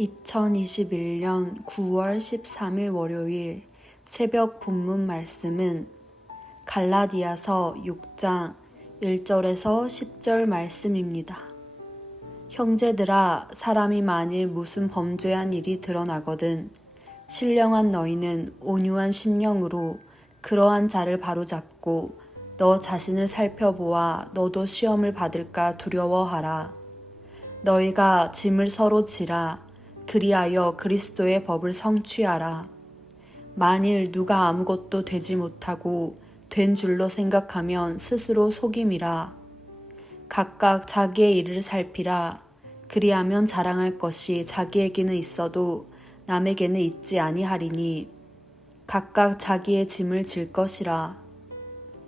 2021년 9월 13일 월요일 새벽 본문 말씀은 갈라디아서 6장 1절에서 10절 말씀입니다. 형제들아, 사람이 만일 무슨 범죄한 일이 드러나거든 신령한 너희는 온유한 심령으로 그러한 자를 바로잡고 너 자신을 살펴보아 너도 시험을 받을까 두려워하라. 너희가 짐을 서로 지라. 그리하여 그리스도의 법을 성취하라. 만일 누가 아무것도 되지 못하고 된 줄로 생각하면 스스로 속임이라. 각각 자기의 일을 살피라. 그리하면 자랑할 것이 자기에게는 있어도 남에게는 있지 아니하리니 각각 자기의 짐을 질 것이라.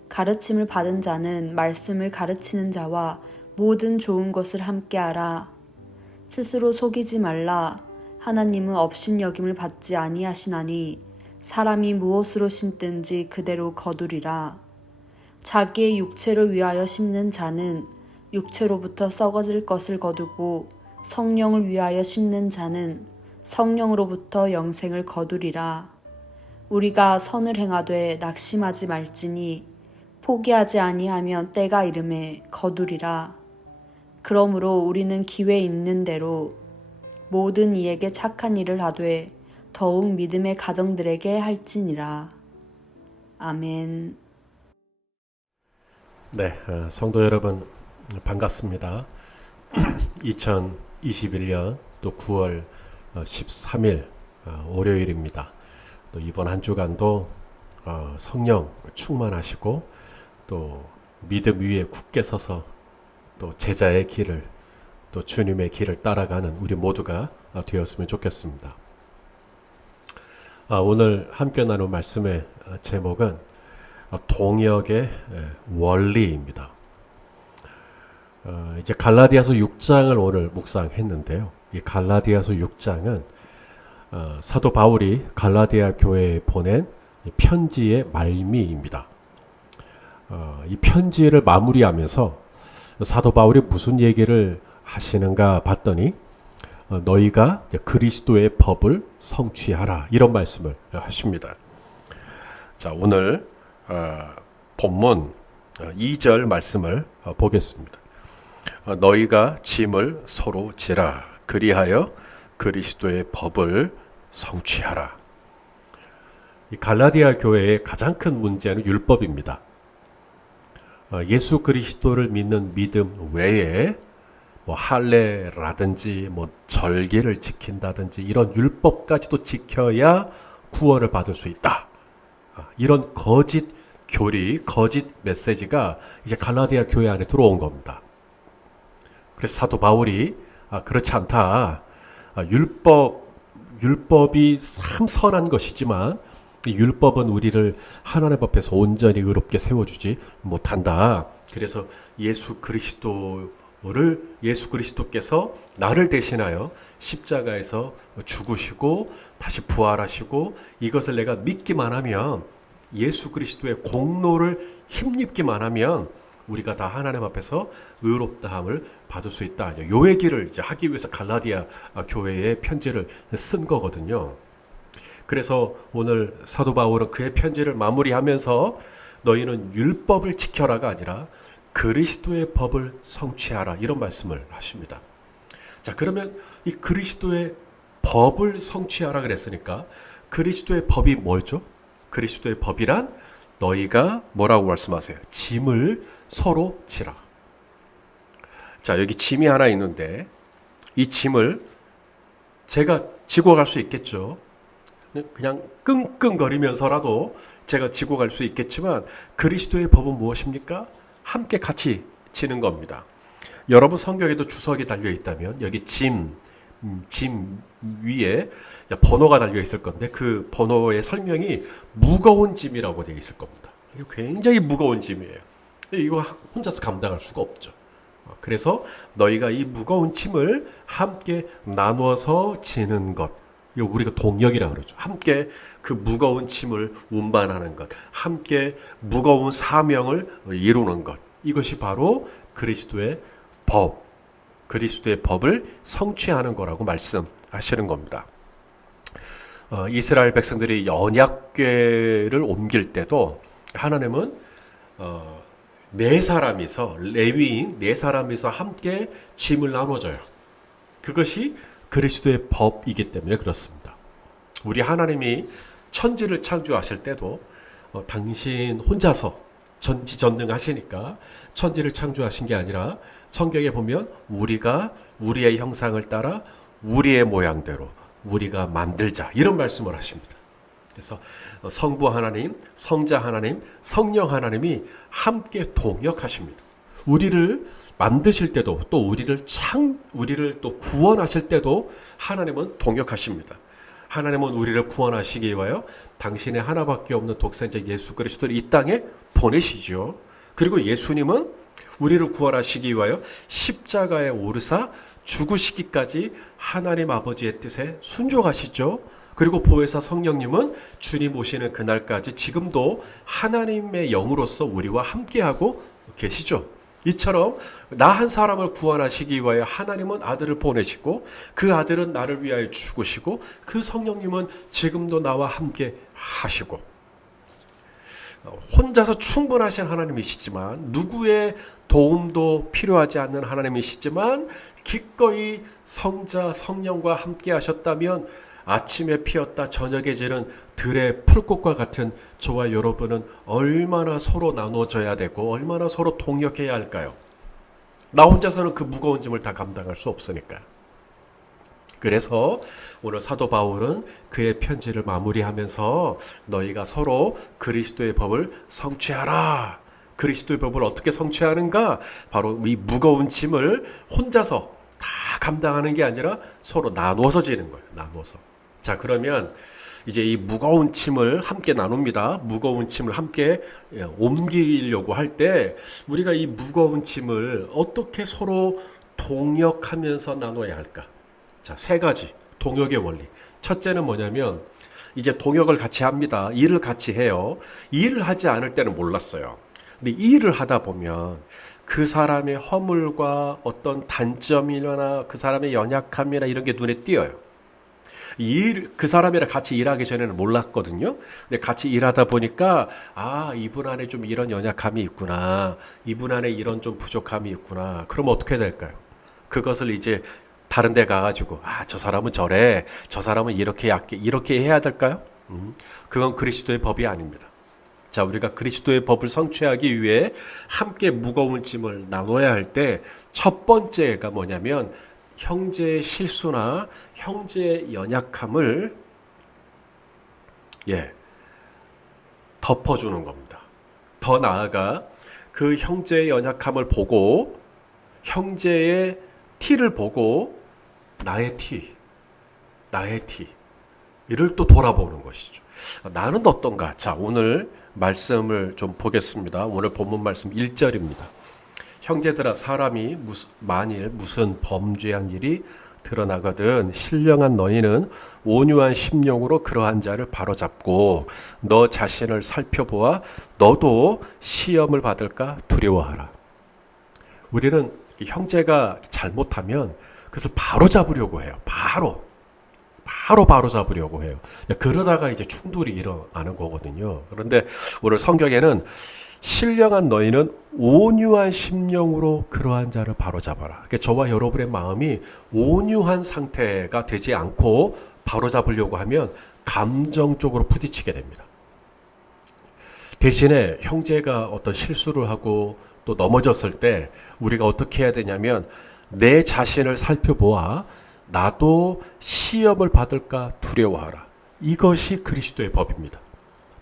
가르침을 받은 자는 말씀을 가르치는 자와 모든 좋은 것을 함께하라. 스스로 속이지 말라. 하나님은 업신여김을 받지 아니하시나니 사람이 무엇으로 심든지 그대로 거두리라. 자기의 육체를 위하여 심는 자는 육체로부터 썩어질 것을 거두고 성령을 위하여 심는 자는 성령으로부터 영생을 거두리라. 우리가 선을 행하되 낙심하지 말지니 포기하지 아니하면 때가 이름에 거두리라. 그러므로 우리는 기회 있는 대로 모든 이에게 착한 일을 하되 더욱 믿음의 가정들에게 할지니라. 아멘. 네, 성도 여러분 반갑습니다. 2021년 또 9월 13일 월요일입니다. 또 이번 한 주간도 성령 충만하시고 또 믿음 위에 굳게 서서 또 제자의 길을 또 주님의 길을 따라가는 우리 모두가 되었으면 좋겠습니다. 오늘 함께 나눌 말씀의 제목은 동역의 원리입니다. 이제 갈라디아서 6장을 오늘 묵상했는데요. 이 갈라디아서 6장은 사도 바울이 갈라디아 교회에 보낸 편지의 말미입니다. 이 편지를 마무리하면서 사도 바울이 무슨 얘기를 하시는가 봤더니 너희가 그리스도의 법을 성취하라 이런 말씀을 하십니다. 자, 오늘 본문 2절 말씀을 보겠습니다. 너희가 짐을 서로 지라. 그리하여 그리스도의 법을 성취하라. 이 갈라디아 교회의 가장 큰 문제는 율법입니다. 예수 그리스도를 믿는 믿음 외에 할례라든지 절기를 지킨다든지 이런 율법까지도 지켜야 구원을 받을 수 있다. 이런 거짓 교리, 거짓 메시지가 이제 갈라디아 교회 안에 들어온 겁니다. 그래서 사도 바울이 그렇지 않다. 율법이 참 선한 것이지만 이 율법은 우리를 하나님 앞에서 온전히 의롭게 세워주지 못한다. 그래서 예수 그리스도께서 나를 대신하여 십자가에서 죽으시고 다시 부활하시고 이것을 내가 믿기만 하면 예수 그리스도의 공로를 힘입기만 하면 우리가 다 하나님 앞에서 의롭다함을 받을 수 있다. 요 얘기를 이제 하기 위해서 갈라디아 교회에 편지를 쓴 거거든요. 그래서 오늘 사도 바울은 그의 편지를 마무리하면서 너희는 율법을 지켜라가 아니라 그리스도의 법을 성취하라 이런 말씀을 하십니다. 자, 그러면 이 그리스도의 법을 성취하라 그랬으니까 그리스도의 법이 뭐죠? 그리스도의 법이란 너희가 뭐라고 말씀하세요? 짐을 서로 지라. 자, 여기 짐이 하나 있는데 이 짐을 제가 지고 갈 수 있겠죠. 그냥 끙끙거리면서라도 제가 지고 갈 수 있겠지만 그리스도의 법은 무엇입니까? 함께 같이 지는 겁니다. 여러분 성경에도 주석이 달려 있다면 여기 짐 위에 번호가 달려 있을 건데 그 번호의 설명이 무거운 짐이라고 되어 있을 겁니다. 이게 굉장히 무거운 짐이에요. 이거 혼자서 감당할 수가 없죠. 그래서 너희가 이 무거운 짐을 함께 나누어서 지는 것, 이거 우리가 동역이라고 그러죠. 함께 그 무거운 짐을 운반하는 것, 함께 무거운 사명을 이루는 것, 이것이 바로 그리스도의 법, 그리스도의 법을 성취하는 거라고 말씀하시는 겁니다. 이스라엘 백성들이 언약궤를 옮길 때도 하나님은 네 사람이서 레위인 네 사람이서 함께 짐을 나눠줘요. 그것이 그리스도의 법이기 때문에 그렇습니다. 우리 하나님이 천지를 창조하실 때도 당신 혼자서 전지전능하시니까 천지를 창조하신 게 아니라 성경에 보면 우리가 우리의 형상을 따라 우리의 모양대로 우리가 만들자 이런 말씀을 하십니다. 그래서 성부 하나님, 성자 하나님, 성령 하나님이 함께 동역하십니다. 우리를 만드실 때도 또 우리를 또 구원하실 때도 하나님은 동역하십니다. 하나님은 우리를 구원하시기 위하여 당신의 하나밖에 없는 독생자 예수 그리스도를 이 땅에 보내시죠. 그리고 예수님은 우리를 구원하시기 위하여 십자가에 오르사 죽으시기까지 하나님 아버지의 뜻에 순종하시죠. 그리고 보혜사 성령님은 주님 오시는 그날까지 지금도 하나님의 영으로서 우리와 함께하고 계시죠. 이처럼 나 한 사람을 구원하시기 위하여 하나님은 아들을 보내시고 그 아들은 나를 위하여 죽으시고 그 성령님은 지금도 나와 함께 하시고 혼자서 충분하신 하나님이시지만 누구의 도움도 필요하지 않는 하나님이시지만 기꺼이 성자 성령과 함께 하셨다면 아침에 피었다 저녁에 지는 들의 풀꽃과 같은 저와 여러분은 얼마나 서로 나눠져야 되고 얼마나 서로 동역해야 할까요? 나 혼자서는 그 무거운 짐을 다 감당할 수 없으니까요. 그래서 오늘 사도 바울은 그의 편지를 마무리하면서 너희가 서로 그리스도의 법을 성취하라. 그리스도의 법을 어떻게 성취하는가? 바로 이 무거운 짐을 혼자서 다 감당하는 게 아니라 서로 나눠서 지는 거예요. 나눠서. 자, 그러면 이제 이 무거운 짐을 함께 나눕니다. 무거운 짐을 함께 옮기려고 할 때 우리가 이 무거운 짐을 어떻게 서로 동역하면서 나눠야 할까? 자, 세 가지 동역의 원리. 첫째는 뭐냐면 이제 동역을 같이 합니다. 일을 같이 해요. 일을 하지 않을 때는 몰랐어요. 근데 이 일을 하다 보면 그 사람의 허물과 어떤 단점이나 그 사람의 연약함이나 이런 게 눈에 띄어요. 그 사람이랑 같이 일하기 전에는 몰랐거든요. 근데 같이 일하다 보니까 이분 안에 좀 이런 연약함이 있구나. 이분 안에 이런 좀 부족함이 있구나. 그럼 어떻게 될까요? 그것을 이제 다른 데 가가지고 저 사람은 저래. 저 사람은 이렇게 약해. 이렇게 해야 될까요? 그건 그리스도의 법이 아닙니다. 자, 우리가 그리스도의 법을 성취하기 위해 함께 무거운 짐을 나눠야 할 때 첫 번째가 뭐냐면 형제의 실수나 형제의 연약함을 덮어주는 겁니다. 더 나아가 그 형제의 연약함을 보고 형제의 티를 보고 나의 티 이를 또 돌아보는 것이죠. 나는 어떤가? 자, 오늘 말씀을 좀 보겠습니다. 오늘 본문 말씀 1절입니다. 형제들아, 사람이 만일 무슨 범죄한 일이 드러나거든 신령한 너희는 온유한 심령으로 그러한 자를 바로잡고 너 자신을 살펴보아 너도 시험을 받을까 두려워하라. 우리는 형제가 잘못하면 그것을 바로잡으려고 해요. 바로 잡으려고 해요. 그러다가 이제 충돌이 일어나는 거거든요. 그런데 오늘 성경에는 신령한 너희는 온유한 심령으로 그러한 자를 바로잡아라. 그러니까 저와 여러분의 마음이 온유한 상태가 되지 않고 바로잡으려고 하면 감정적으로 부딪히게 됩니다. 대신에 형제가 어떤 실수를 하고 또 넘어졌을 때 우리가 어떻게 해야 되냐면 내 자신을 살펴보아 나도 시험을 받을까 두려워하라. 이것이 그리스도의 법입니다.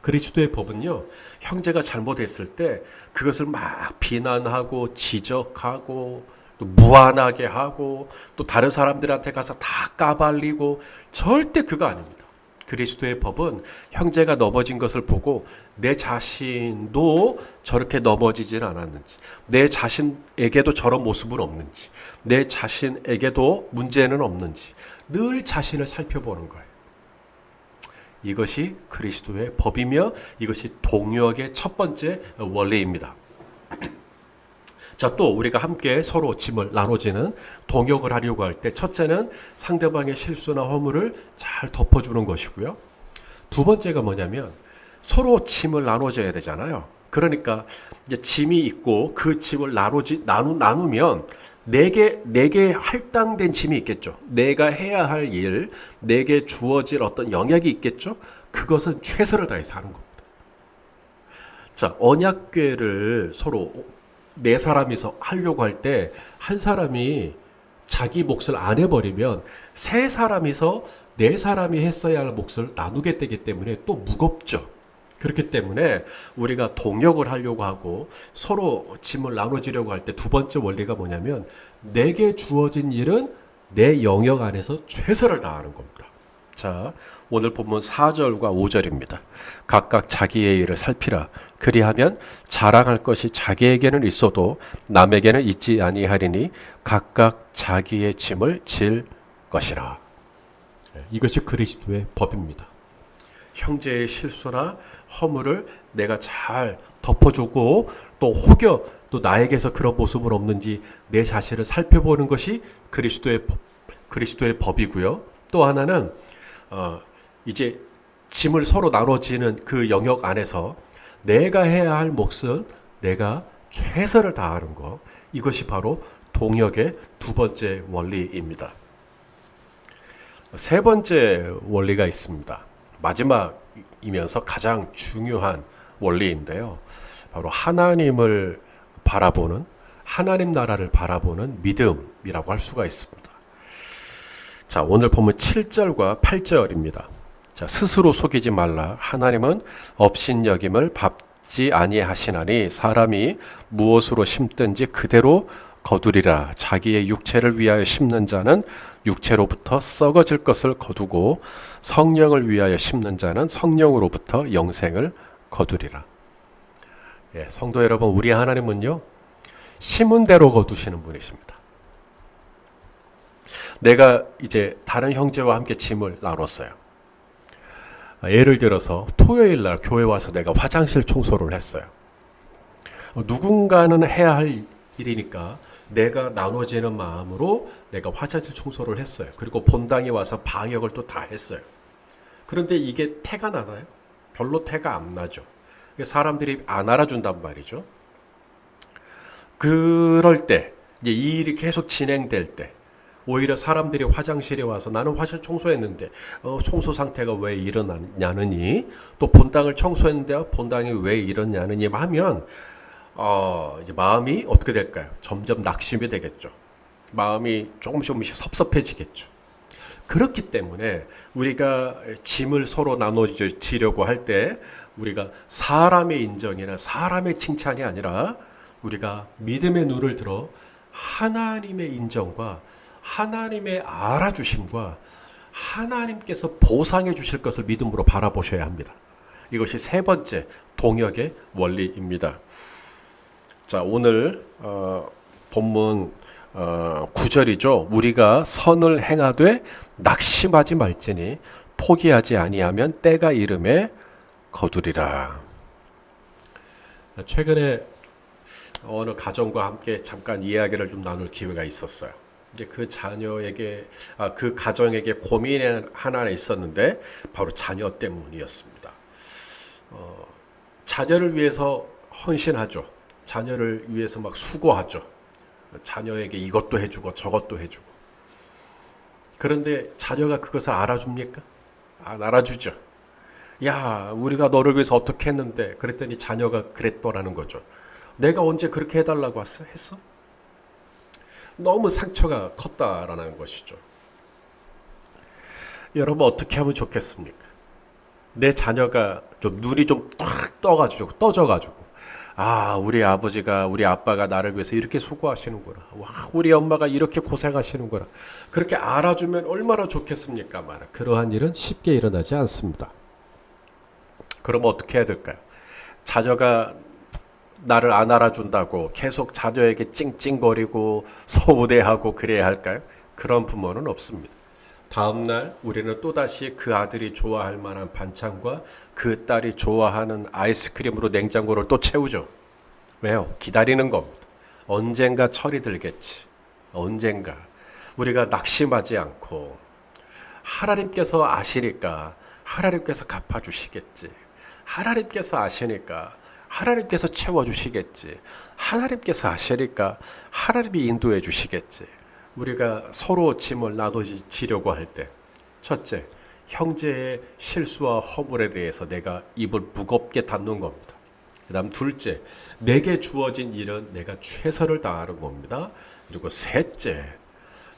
그리스도의 법은요, 형제가 잘못했을 때 그것을 막 비난하고 지적하고 또 무한하게 하고 또 다른 사람들한테 가서 다 까발리고 절대 그거 아닙니다. 그리스도의 법은 형제가 넘어진 것을 보고 내 자신도 저렇게 넘어지진 않았는지, 내 자신에게도 저런 모습은 없는지, 내 자신에게도 문제는 없는지 늘 자신을 살펴보는 거예요. 이것이 그리스도의 법이며 이것이 동역의 첫 번째 원리입니다. 자, 또 우리가 함께 서로 짐을 나눠지는 동역을 하려고 할 때 첫째는 상대방의 실수나 허물을 잘 덮어주는 것이고요. 두 번째가 뭐냐면 서로 짐을 나눠줘야 되잖아요. 그러니까 이제 짐이 있고 그 짐을 나누면 내게 할당된 짐이 있겠죠. 내가 해야 할 일, 내게 주어질 어떤 영역이 있겠죠. 그것은 최선을 다해서 하는 겁니다. 자, 언약궤를 서로 네 사람이서 하려고 할 때 한 사람이 자기 몫을 안 해버리면 세 사람이서 네 사람이 했어야 할 몫을 나누게 되기 때문에 또 무겁죠. 그렇기 때문에 우리가 동역을 하려고 하고 서로 짐을 나눠지려고 할 때 두 번째 원리가 뭐냐면 내게 주어진 일은 내 영역 안에서 최선을 다하는 겁니다. 자, 오늘 본문 4절과 5절입니다. 각각 자기의 일을 살피라. 그리하면 자랑할 것이 자기에게는 있어도 남에게는 있지 아니하리니 각각 자기의 짐을 질 것이라. 이것이 그리스도의 법입니다. 형제의 실수나 허물을 내가 잘 덮어주고 또 혹여 또 나에게서 그런 모습은 없는지 내 자신을 살펴보는 것이 그리스도의 법이고요. 또 하나는 이제 짐을 서로 나눠지는 그 영역 안에서 내가 해야 할 몫은 내가 최선을 다하는 것. 이것이 바로 동역의 두 번째 원리입니다. 세 번째 원리가 있습니다. 마지막이면서 가장 중요한 원리인데요. 바로 하나님을 바라보는, 하나님 나라를 바라보는 믿음이라고 할 수가 있습니다. 자, 오늘 보면 7절과 8절입니다. 자, 스스로 속이지 말라. 하나님은 업신여김을 밟지 아니하시나니 사람이 무엇으로 심든지 그대로 거두리라. 자기의 육체를 위하여 심는 자는 육체로부터 썩어질 것을 거두고 성령을 위하여 심는 자는 성령으로부터 영생을 거두리라. 예, 성도 여러분, 우리 하나님은요, 심은 대로 거두시는 분이십니다. 내가 이제 다른 형제와 함께 짐을 나눴어요. 예를 들어서 토요일 날 교회 와서 내가 화장실 청소를 했어요. 누군가는 해야 할 일이니까 내가 나눠지는 마음으로 내가 화장실 청소를 했어요. 그리고 본당에 와서 방역을 또 다 했어요. 그런데 이게 태가 나나요? 별로 태가 안 나죠. 사람들이 안 알아준단 말이죠. 그럴 때 이제 이 일이 계속 진행될 때 오히려 사람들이 화장실에 와서 나는 화장실 청소했는데 청소 상태가 왜 이러냐느니 또 본당을 청소했는데 본당이 왜 이러냐느니 하면 이제 마음이 어떻게 될까요? 점점 낙심이 되겠죠. 마음이 조금씩 섭섭해지겠죠. 그렇기 때문에 우리가 짐을 서로 나눠지려고 할 때 우리가 사람의 인정이나 사람의 칭찬이 아니라 우리가 믿음의 눈을 들어 하나님의 인정과 하나님의 알아주심과 하나님께서 보상해 주실 것을 믿음으로 바라보셔야 합니다. 이것이 세 번째 동역의 원리입니다. 자, 오늘 본문 9절이죠. 우리가 선을 행하되 낙심하지 말지니 포기하지 아니하면 때가 이름에 거두리라. 최근에 어느 가정과 함께 잠깐 이야기를 좀 나눌 기회가 있었어요. 이제 그 자녀에게 그 가정에게 고민이 하나 있었는데 바로 자녀 때문이었습니다. 자녀를 위해서 헌신하죠. 자녀를 위해서 막 수고하죠. 자녀에게 이것도 해주고 저것도 해주고. 그런데 자녀가 그것을 알아줍니까? 안 알아주죠. 야, 우리가 너를 위해서 어떻게 했는데 그랬더니 자녀가 그랬더라는 거죠. 내가 언제 그렇게 해달라고 했어? 너무 상처가 컸다라는 것이죠. 여러분 어떻게 하면 좋겠습니까? 내 자녀가 좀 눈이 좀 탁 떠져가지고 우리 아버지가 우리 아빠가 나를 위해서 이렇게 수고하시는구나. 와, 우리 엄마가 이렇게 고생하시는구나. 그렇게 알아주면 얼마나 좋겠습니까? 그러한 일은 쉽게 일어나지 않습니다. 그러면 어떻게 해야 될까요? 자녀가 나를 안 알아준다고 계속 자녀에게 찡찡거리고 서운해하고 그래야 할까요? 그런 부모는 없습니다. 다음날 우리는 또다시 그 아들이 좋아할 만한 반찬과 그 딸이 좋아하는 아이스크림으로 냉장고를 또 채우죠. 왜요? 기다리는 겁니다. 언젠가 철이 들겠지. 언젠가 우리가 낙심하지 않고 하나님께서 아시니까 하나님께서 갚아주시겠지. 하나님께서 아시니까 하나님께서 채워주시겠지. 하나님께서 아시니까 하나님이 인도해 주시겠지. 우리가 서로 짐을 나눠지려고 할 때, 첫째, 형제의 실수와 허물에 대해서 내가 입을 무겁게 닫는 겁니다. 그 다음 둘째, 내게 주어진 일은 내가 최선을 다하는 겁니다. 그리고 셋째,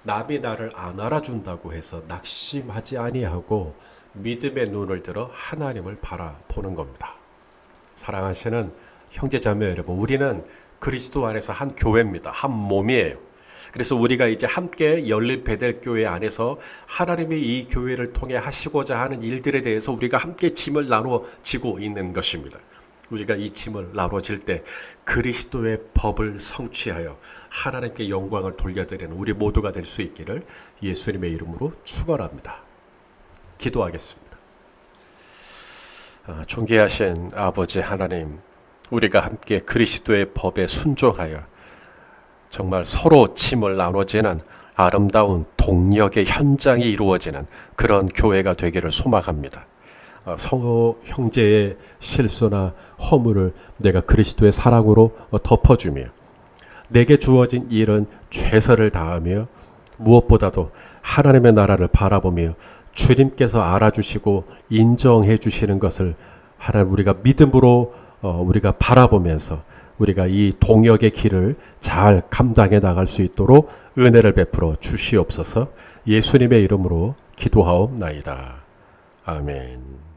남이 나를 안 알아준다고 해서 낙심하지 아니하고 믿음의 눈을 들어 하나님을 바라보는 겁니다. 사랑하시는 형제자매 여러분, 우리는 그리스도 안에서 한 교회입니다. 한 몸이에요. 그래서 우리가 이제 함께 열린 베델 교회 안에서 하나님이 이 교회를 통해 하시고자 하는 일들에 대해서 우리가 함께 짐을 나눠지고 있는 것입니다. 우리가 이 짐을 나눠질 때 그리스도의 법을 성취하여 하나님께 영광을 돌려드리는 우리 모두가 될 수 있기를 예수님의 이름으로 축원합니다. 기도하겠습니다. 존귀하신 아버지 하나님, 우리가 함께 그리스도의 법에 순종하여 정말 서로 짐을 나눠지는 아름다운 동력의 현장이 이루어지는 그런 교회가 되기를 소망합니다. 성호 형제의 실수나 허물을 내가 그리스도의 사랑으로 덮어주며 내게 주어진 일은 최선을 다하며 무엇보다도 하나님의 나라를 바라보며 주님께서 알아주시고 인정해 주시는 것을 하나님 우리가 믿음으로 우리가 바라보면서 우리가 이 동역의 길을 잘 감당해 나갈 수 있도록 은혜를 베풀어 주시옵소서. 예수님의 이름으로 기도하옵나이다. 아멘.